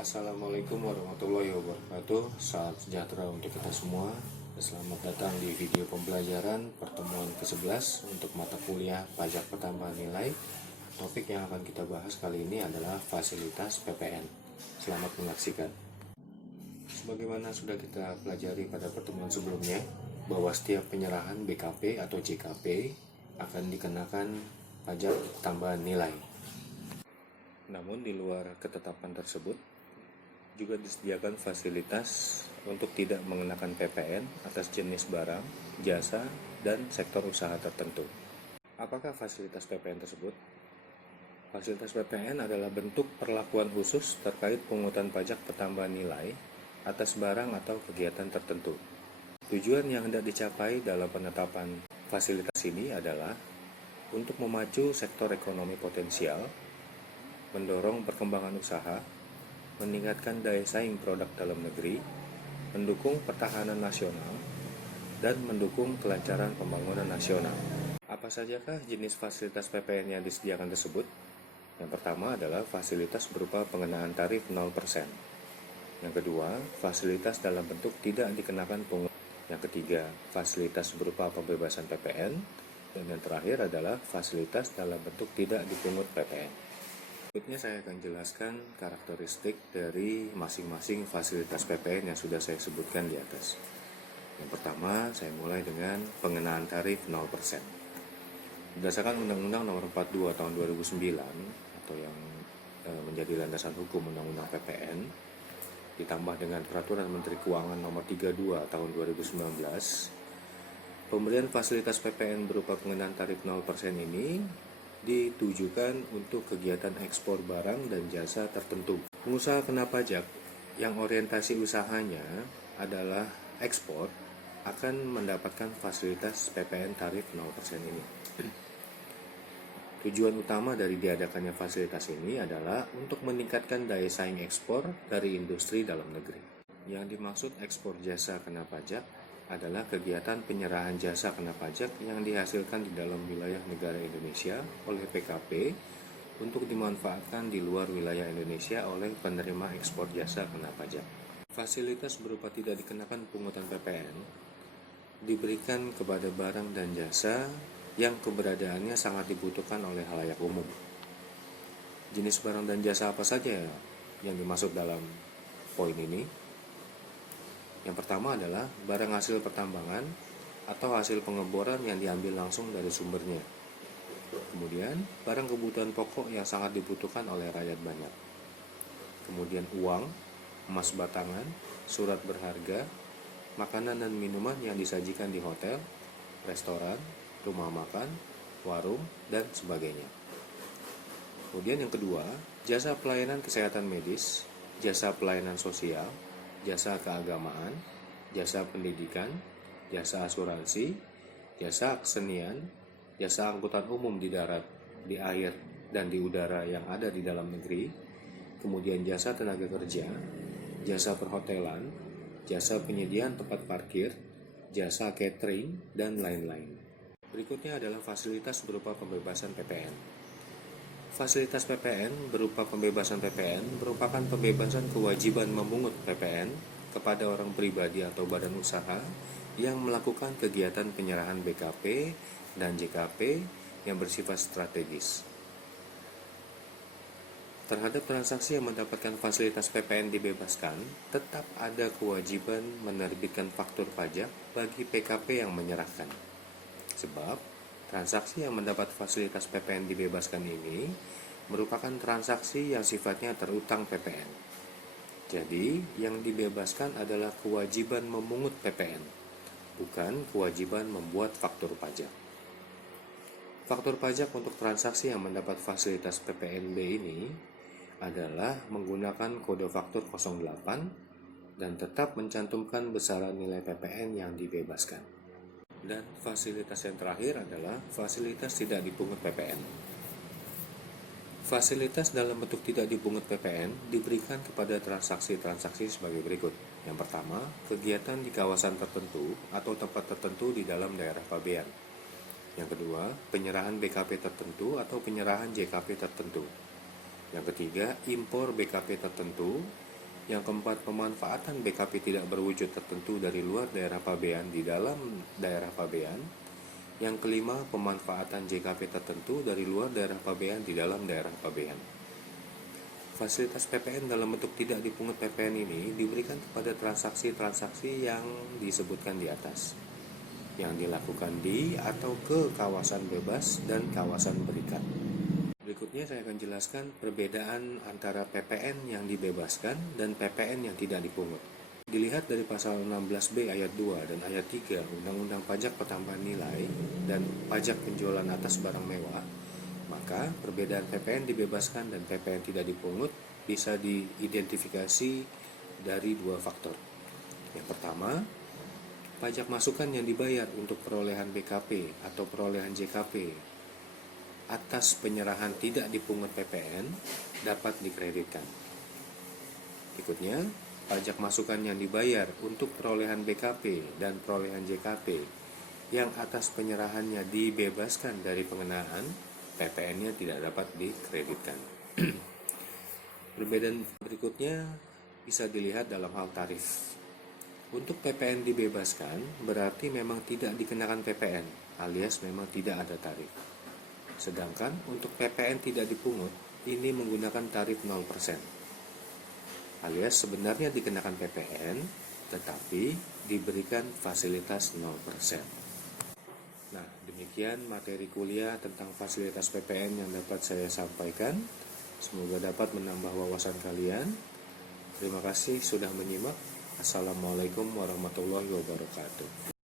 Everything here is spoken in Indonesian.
Assalamualaikum warahmatullahi wabarakatuh. Salam sejahtera untuk kita semua. Selamat datang di video pembelajaran pertemuan ke-11 untuk mata kuliah pajak pertambahan nilai. Topik yang akan kita bahas kali ini adalah fasilitas PPN. Selamat menyaksikan. Sebagaimana sudah kita pelajari pada pertemuan sebelumnya, bahwa setiap penyerahan BKP atau JKP akan dikenakan pajak tambahan nilai. Namun di luar ketetapan tersebut, juga disediakan fasilitas untuk tidak mengenakan PPN atas jenis barang, jasa, dan sektor usaha tertentu. Apakah fasilitas PPN tersebut? Fasilitas PPN adalah bentuk perlakuan khusus terkait pungutan pajak pertambahan nilai atas barang atau kegiatan tertentu. Tujuan yang hendak dicapai dalam penetapan fasilitas ini adalah untuk memacu sektor ekonomi potensial, mendorong perkembangan usaha, meningkatkan daya saing produk dalam negeri, mendukung pertahanan nasional, dan mendukung kelancaran pembangunan nasional. Apa sajakah jenis fasilitas PPN yang disediakan tersebut? Yang pertama adalah fasilitas berupa pengenaan tarif 0%. Yang kedua, fasilitas dalam bentuk tidak dikenakan pungut. Yang ketiga, fasilitas berupa pembebasan PPN. Dan yang terakhir adalah fasilitas dalam bentuk tidak dipungut PPN. Berikutnya saya akan jelaskan karakteristik dari masing-masing fasilitas PPN yang sudah saya sebutkan di atas. Yang pertama, saya mulai dengan pengenaan tarif 0%. Berdasarkan Undang-Undang Nomor 42 Tahun 2009 atau yang menjadi landasan hukum Undang-Undang PPN, ditambah dengan Peraturan Menteri Keuangan Nomor 32 Tahun 2019, pemberian fasilitas PPN berupa pengenaan tarif 0% ini ditujukan untuk kegiatan ekspor barang dan jasa tertentu. Pengusaha kena pajak yang orientasi usahanya adalah ekspor akan mendapatkan fasilitas PPN tarif 0% ini. Tujuan utama dari diadakannya fasilitas ini adalah untuk meningkatkan daya saing ekspor dari industri dalam negeri. Yang dimaksud ekspor jasa kena pajak adalah kegiatan penyerahan jasa kena pajak yang dihasilkan di dalam wilayah negara Indonesia oleh PKP untuk dimanfaatkan di luar wilayah Indonesia oleh penerima ekspor jasa kena pajak. Fasilitas berupa tidak dikenakan pungutan PPN diberikan kepada barang dan jasa yang keberadaannya sangat dibutuhkan oleh khalayak umum. Jenis barang dan jasa apa saja yang dimaksud dalam poin ini? Yang pertama adalah barang hasil pertambangan atau hasil pengeboran yang diambil langsung dari sumbernya. Kemudian, barang kebutuhan pokok yang sangat dibutuhkan oleh rakyat banyak. Kemudian uang, emas batangan, surat berharga, makanan dan minuman yang disajikan di hotel, restoran, rumah makan, warung, dan sebagainya. Kemudian yang kedua, jasa pelayanan kesehatan medis, jasa pelayanan sosial, jasa keagamaan, jasa pendidikan, jasa asuransi, jasa kesenian, jasa angkutan umum di darat, di air, dan di udara yang ada di dalam negeri, kemudian jasa tenaga kerja, jasa perhotelan, jasa penyediaan tempat parkir, jasa catering, dan lain-lain. Berikutnya adalah fasilitas berupa pembebasan PPN. Fasilitas PPN berupa pembebasan PPN merupakan pembebasan kewajiban memungut PPN kepada orang pribadi atau badan usaha yang melakukan kegiatan penyerahan BKP dan JKP yang bersifat strategis. Terhadap transaksi yang mendapatkan fasilitas PPN dibebaskan, tetap ada kewajiban menerbitkan faktur pajak bagi PKP yang menyerahkan. Sebab transaksi yang mendapat fasilitas PPN dibebaskan ini merupakan transaksi yang sifatnya terutang PPN. Jadi, yang dibebaskan adalah kewajiban memungut PPN, bukan kewajiban membuat faktur pajak. Faktur pajak untuk transaksi yang mendapat fasilitas PPNB ini adalah menggunakan kode faktur 08 dan tetap mencantumkan besaran nilai PPN yang dibebaskan. Dan fasilitas yang terakhir adalah fasilitas tidak dipungut PPN. Fasilitas dalam bentuk tidak dipungut PPN diberikan kepada transaksi-transaksi sebagai berikut. Yang pertama, kegiatan di kawasan tertentu atau tempat tertentu di dalam daerah pabean. Yang kedua, penyerahan BKP tertentu atau penyerahan JKP tertentu. Yang ketiga, impor BKP tertentu Yang keempat, pemanfaatan BKP tidak berwujud tertentu dari luar daerah pabean di dalam daerah pabean. Yang kelima, pemanfaatan JKP tertentu dari luar daerah pabean di dalam daerah pabean. Fasilitas PPN dalam bentuk tidak dipungut PPN ini diberikan kepada transaksi-transaksi yang disebutkan di atas, yang dilakukan di atau ke kawasan bebas dan kawasan berikat. Berikutnya saya akan jelaskan perbedaan antara PPN yang dibebaskan dan PPN yang tidak dipungut. Dilihat dari pasal 16B ayat 2 dan ayat 3 Undang-Undang Pajak Pertambahan Nilai dan Pajak Penjualan Atas Barang Mewah, maka perbedaan PPN dibebaskan dan PPN tidak dipungut bisa diidentifikasi dari dua faktor. Yang pertama, pajak masukan yang dibayar untuk perolehan BKP atau perolehan JKP atas penyerahan tidak dipungut PPN dapat dikreditkan. Berikutnya, pajak masukan yang dibayar untuk perolehan BKP dan perolehan JKP yang atas penyerahannya dibebaskan dari pengenaan, PPN-nya tidak dapat dikreditkan. Perbedaan berikutnya bisa dilihat dalam hal tarif. Untuk PPN dibebaskan berarti memang tidak dikenakan PPN, alias memang tidak ada tarif. Sedangkan untuk PPN tidak dipungut, ini menggunakan tarif 0%. Alias sebenarnya dikenakan PPN, tetapi diberikan fasilitas 0%. Nah, demikian materi kuliah tentang fasilitas PPN yang dapat saya sampaikan. Semoga dapat menambah wawasan kalian. Terima kasih sudah menyimak. Assalamualaikum warahmatullahi wabarakatuh.